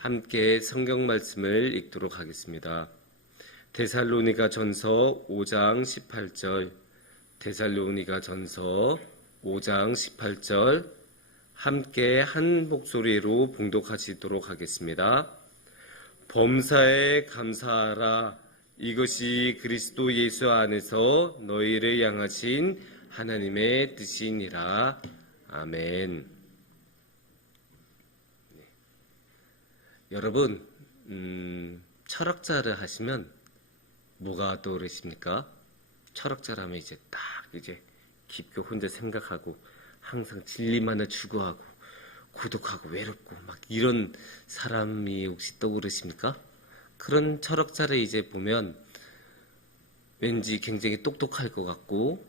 함께 성경 말씀을 읽도록 하겠습니다. 데살로니가 전서 5장 18절, 데살로니가 전서 5장 18절, 함께 한 목소리로 봉독하시도록 하겠습니다. 범사에 감사하라. 이것이 그리스도 예수 안에서 너희를 향하신 하나님의 뜻이니라. 아멘. 여러분, 철학자를 하시면 뭐가 떠오르십니까? 철학자라면 이제 딱 깊게 혼자 생각하고 항상 진리만을 추구하고 고독하고 외롭고 막 이런 사람이 혹시 떠오르십니까? 그런 철학자를 이제 보면 왠지 굉장히 똑똑할 것 같고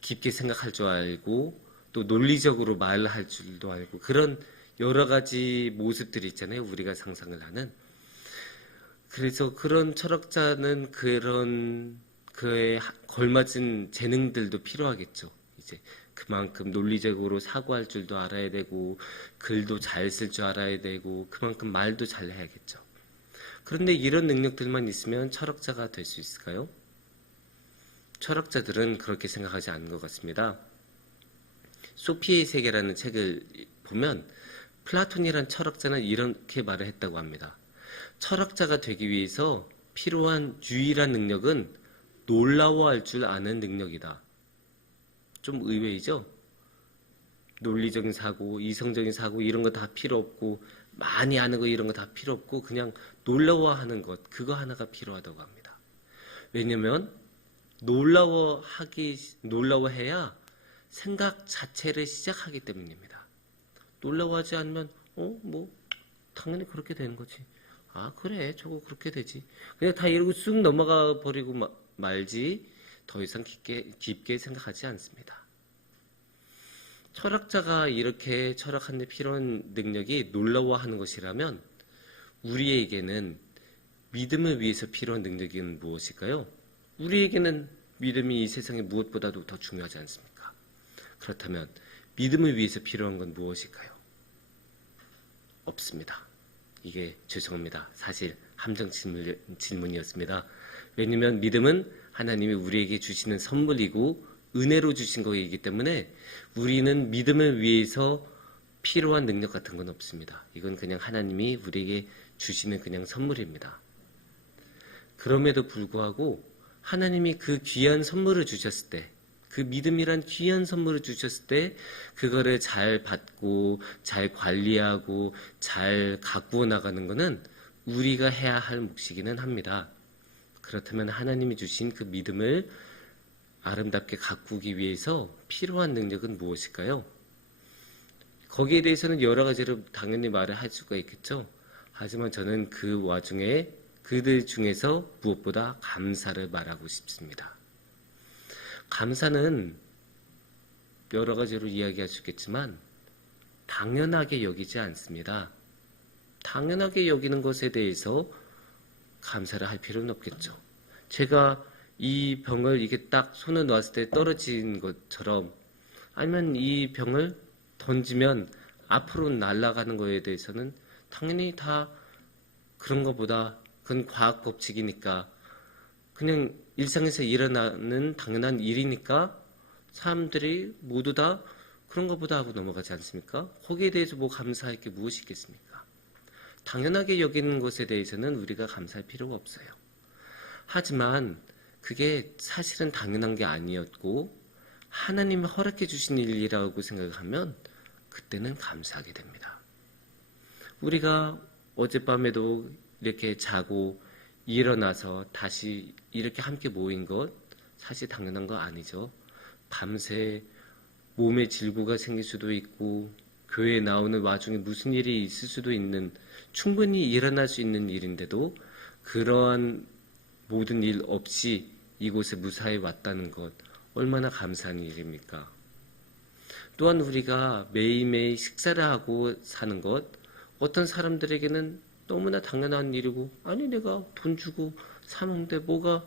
깊게 생각할 줄 알고 또 논리적으로 말할 줄도 알고 그런 여러 가지 모습들이 있잖아요. 우리가 상상을 하는. 그래서 그런 철학자는 그런 그에 걸맞은 재능들도 필요하겠죠. 이제 그만큼 논리적으로 사고할 줄도 알아야 되고 글도 잘 쓸 줄 알아야 되고 그만큼 말도 잘 해야겠죠. 그런데 이런 능력들만 있으면 철학자가 될 수 있을까요? 철학자들은 그렇게 생각하지 않는 것 같습니다. 소피의 세계라는 책을 보면 플라톤이란 철학자는 이렇게 말을 했다고 합니다. 철학자가 되기 위해서 필요한 유일한 능력은 놀라워할 줄 아는 능력이다. 좀 의외이죠? 논리적인 사고, 이성적인 사고 이런 거 다 필요 없고 많이 아는 거 이런 거 다 필요 없고 그냥 놀라워하는 것 그거 하나가 필요하다고 합니다. 왜냐면 놀라워해야 생각 자체를 시작하기 때문입니다. 놀라워하지 않으면 당연히 그렇게 되는 거지. 아 그래 저거 그렇게 되지. 그냥 다 이러고 쑥 넘어가 버리고 말지 더 이상 깊게 생각하지 않습니다. 철학자가 이렇게 철학하는 데 필요한 능력이 놀라워하는 것이라면 우리에게는 믿음을 위해서 필요한 능력은 무엇일까요? 우리에게는 믿음이 이 세상에 무엇보다도 더 중요하지 않습니까? 그렇다면 믿음을 위해서 필요한 건 무엇일까요? 없습니다. 이게 죄송합니다. 사실 함정 질문이었습니다. 왜냐하면 믿음은 하나님이 우리에게 주시는 선물이고 은혜로 주신 것이기 때문에 우리는 믿음을 위해서 필요한 능력 같은 건 없습니다. 이건 그냥 하나님이 우리에게 주시는 그냥 선물입니다. 그럼에도 불구하고 하나님이 그 귀한 선물을 주셨을 때 그 믿음이란 귀한 선물을 주셨을 때 그거를 잘 받고 잘 관리하고 잘 가꾸어 나가는 것은 우리가 해야 할 몫이기는 합니다. 그렇다면 하나님이 주신 그 믿음을 아름답게 가꾸기 위해서 필요한 능력은 무엇일까요? 거기에 대해서는 여러 가지로 당연히 말을 할 수가 있겠죠. 하지만 저는 그 와중에 그들 중에서 무엇보다 감사를 말하고 싶습니다. 감사는 여러 가지로 이야기할 수 있겠지만 당연하게 여기지 않습니다. 당연하게 여기는 것에 대해서 감사를 할 필요는 없겠죠. 제가 이 병을 이게 딱 손에 놨을 때 떨어진 것처럼 아니면 이 병을 던지면 앞으로 날아가는 거에 대해서는 당연히 다 그런 것보다 그건 과학 법칙이니까 그냥 일상에서 일어나는 당연한 일이니까 사람들이 모두 다 그런 것보다 하고 넘어가지 않습니까? 거기에 대해서 뭐 감사할 게 무엇이 있겠습니까? 당연하게 여기는 것에 대해서는 우리가 감사할 필요가 없어요. 하지만 그게 사실은 당연한 게 아니었고 하나님이 허락해 주신 일이라고 생각하면 그때는 감사하게 됩니다. 우리가 어젯밤에도 이렇게 자고 일어나서 다시 이렇게 함께 모인 것 사실 당연한 거 아니죠. 밤새 몸에 질구가 생길 수도 있고 교회에 나오는 와중에 무슨 일이 있을 수도 있는 충분히 일어날 수 있는 일인데도 그러한 모든 일 없이 이곳에 무사히 왔다는 것 얼마나 감사한 일입니까? 또한 우리가 매일매일 식사를 하고 사는 것 어떤 사람들에게는 너무나 당연한 일이고 아니 내가 돈 주고 사 먹는데 뭐가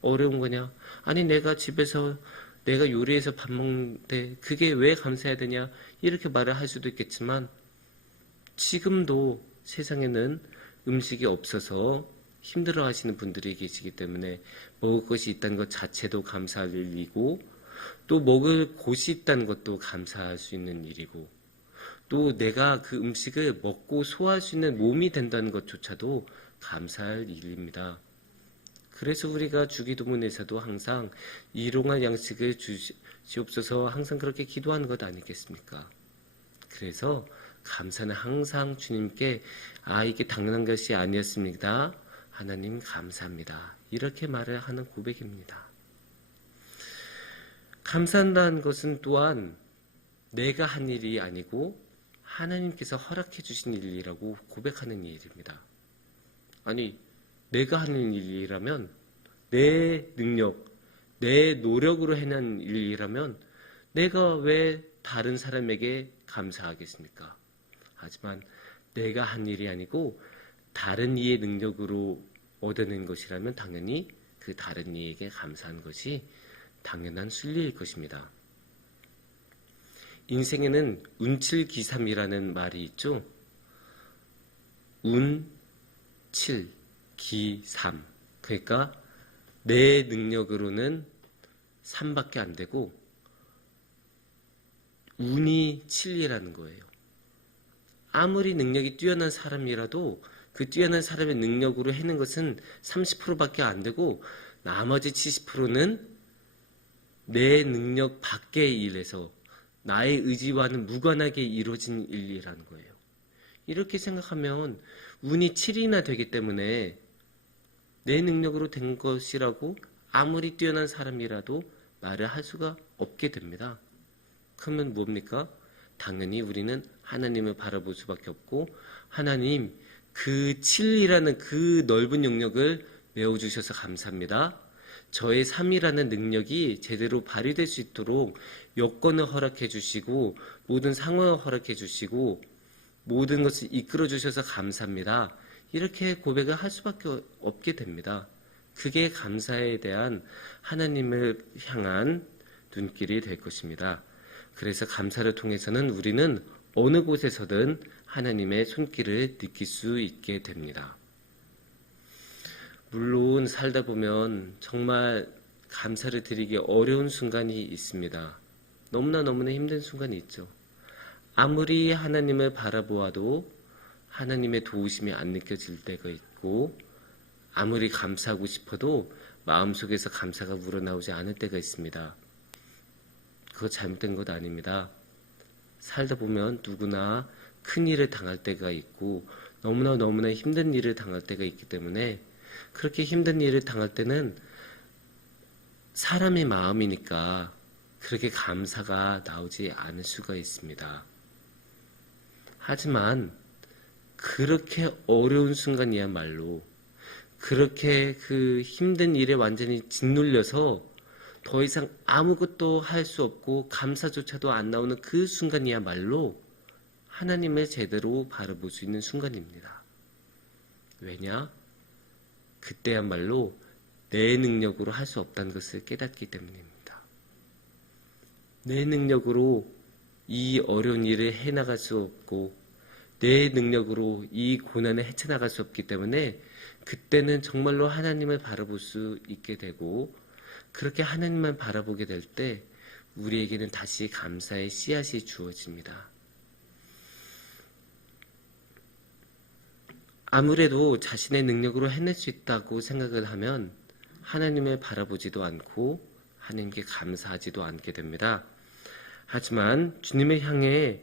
어려운 거냐 아니 내가 집에서 내가 요리해서 밥 먹는데 그게 왜 감사해야 되냐 이렇게 말을 할 수도 있겠지만 지금도 세상에는 음식이 없어서 힘들어 하시는 분들이 계시기 때문에 먹을 것이 있다는 것 자체도 감사할 일이고, 또 먹을 곳이 있다는 것도 감사할 수 있는 일이고, 또 내가 그 음식을 먹고 소화할 수 있는 몸이 된다는 것조차도 감사할 일입니다. 그래서 우리가 주기도문에서도 항상 일용할 양식을 주시옵소서 항상 그렇게 기도하는 것 아니겠습니까? 그래서 감사는 항상 주님께 이게 당연한 것이 아니었습니다. 하나님 감사합니다. 이렇게 말을 하는 고백입니다. 감사한다는 것은 또한 내가 한 일이 아니고 하나님께서 허락해 주신 일이라고 고백하는 일입니다. 아니, 내가 하는 일이라면, 내 능력, 내 노력으로 해낸 일이라면 내가 왜 다른 사람에게 감사하겠습니까? 하지만 내가 한 일이 아니고 다른 이의 능력으로 얻어낸 것이라면 당연히 그 다른 이에게 감사한 것이 당연한 순리일 것입니다. 인생에는 운칠기삼이라는 말이 있죠. 운, 칠, 기, 삼. 그러니까 내 능력으로는 3밖에 안 되고 운이 7이라는 거예요. 아무리 능력이 뛰어난 사람이라도 그 뛰어난 사람의 능력으로 해낸 것은 30%밖에 안 되고 나머지 70%는 내 능력 밖의 일에서 나의 의지와는 무관하게 이루어진 일이라는 거예요. 이렇게 생각하면 운이 7이나 되기 때문에 내 능력으로 된 것이라고 아무리 뛰어난 사람이라도 말을 할 수가 없게 됩니다. 그러면 뭡니까? 당연히 우리는 하나님을 바라볼 수밖에 없고, 하나님 그 7이라는 그 넓은 영역을 메워주셔서 감사합니다. 저의 3이라는 능력이 제대로 발휘될 수 있도록 여건을 허락해 주시고 모든 상황을 허락해 주시고 모든 것을 이끌어 주셔서 감사합니다. 이렇게 고백을 할 수밖에 없게 됩니다. 그게 감사에 대한 하나님을 향한 눈길이 될 것입니다. 그래서 감사를 통해서는 우리는 어느 곳에서든 하나님의 손길을 느낄 수 있게 됩니다. 물론 살다 보면 정말 감사를 드리기 어려운 순간이 있습니다. 너무나 힘든 순간이 있죠. 아무리 하나님을 바라보아도 하나님의 도우심이 안 느껴질 때가 있고, 아무리 감사하고 싶어도 마음속에서 감사가 우러나오지 않을 때가 있습니다. 그거 잘못된 것 아닙니다. 살다 보면 누구나 큰 일을 당할 때가 있고 너무나 힘든 일을 당할 때가 있기 때문에, 그렇게 힘든 일을 당할 때는 사람의 마음이니까 그렇게 감사가 나오지 않을 수가 있습니다. 하지만 그렇게 어려운 순간이야말로, 그렇게 그 힘든 일에 완전히 짓눌려서 더 이상 아무것도 할 수 없고 감사조차도 안 나오는 그 순간이야말로 하나님을 제대로 바라볼 수 있는 순간입니다. 왜냐? 그때야말로 내 능력으로 할 수 없다는 것을 깨닫기 때문입니다. 내 능력으로 이 어려운 일을 해나갈 수 없고 내 능력으로 이 고난을 헤쳐나갈 수 없기 때문에 그때는 정말로 하나님을 바라볼 수 있게 되고, 그렇게 하나님만 바라보게 될 때 우리에게는 다시 감사의 씨앗이 주어집니다. 아무래도 자신의 능력으로 해낼 수 있다고 생각을 하면 하나님을 바라보지도 않고 하나님께 감사하지도 않게 됩니다. 하지만 주님을 향해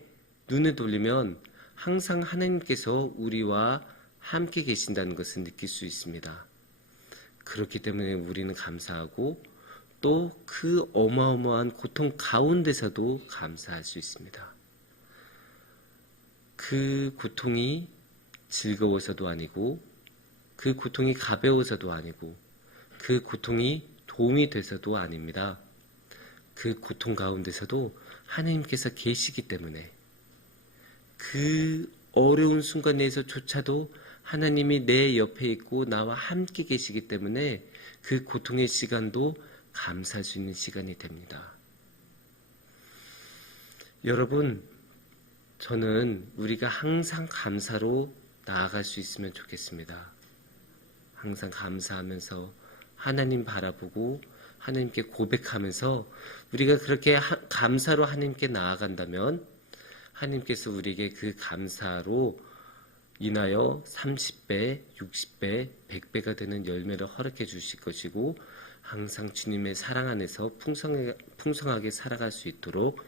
눈을 돌리면 항상 하나님께서 우리와 함께 계신다는 것을 느낄 수 있습니다. 그렇기 때문에 우리는 감사하고 또 그 어마어마한 고통 가운데서도 감사할 수 있습니다. 그 고통이 즐거워서도 아니고, 그 고통이 가벼워서도 아니고, 그 고통이 도움이 돼서도 아닙니다. 그 고통 가운데서도 하나님께서 계시기 때문에, 그 어려운 순간에서조차도 하나님이 내 옆에 있고 나와 함께 계시기 때문에 그 고통의 시간도 감사할 수 있는 시간이 됩니다. 여러분, 저는 우리가 항상 감사로 나아갈 수 있으면 좋겠습니다. 항상 감사하면서 하나님 바라보고 하나님께 고백하면서 우리가 그렇게 감사로 하나님께 나아간다면 하나님께서 우리에게 그 감사로 인하여 30배, 60배, 100배가 되는 열매를 허락해 주실 것이고 항상 주님의 사랑 안에서 풍성하게 살아갈 수 있도록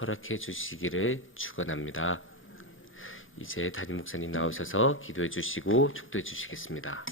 허락해 주시기를 축원합니다. 이제 담임 목사님 나오셔서 기도해 주시고 축도해 주시겠습니다.